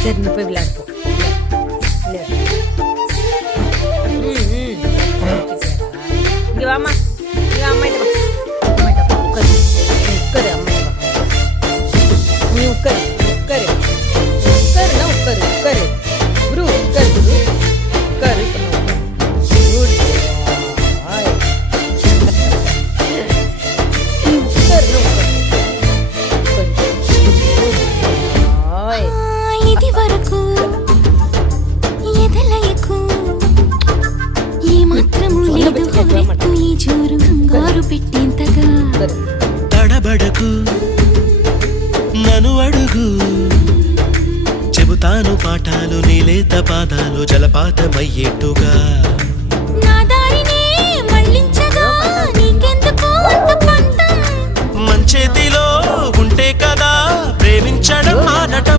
సరే నువ్వు పోయి విలాడుకో. ఇంక అమ్మ ఇక అమ్మాయి ఉక్కరు ఉక్కరు అమ్మాయి నీ ఉక్కరు ఉక్కరు ఉక్కరు ఉక్కరు ఉక్కరు గురు ఉక్కరు గురు ఉక్కరు గుడ్ బాయ్. ఉక్కరు ఇది వరకు ఎదలయకు ఏ మాత్రము లేదు హోరెత్తు ఈ జోరు కంగారు పెట్టేంతగా తడబడకు నన్ను అడుగు చెబుతాను పాఠాలు నీలేత పాదాలు జలపాతమయ్యేట్టుగా నా దారినే మళ్ళించగా నీకెందుకు అంత పంతం మంచేతిలో ఉంటే కదా ప్రేమించడం మానటం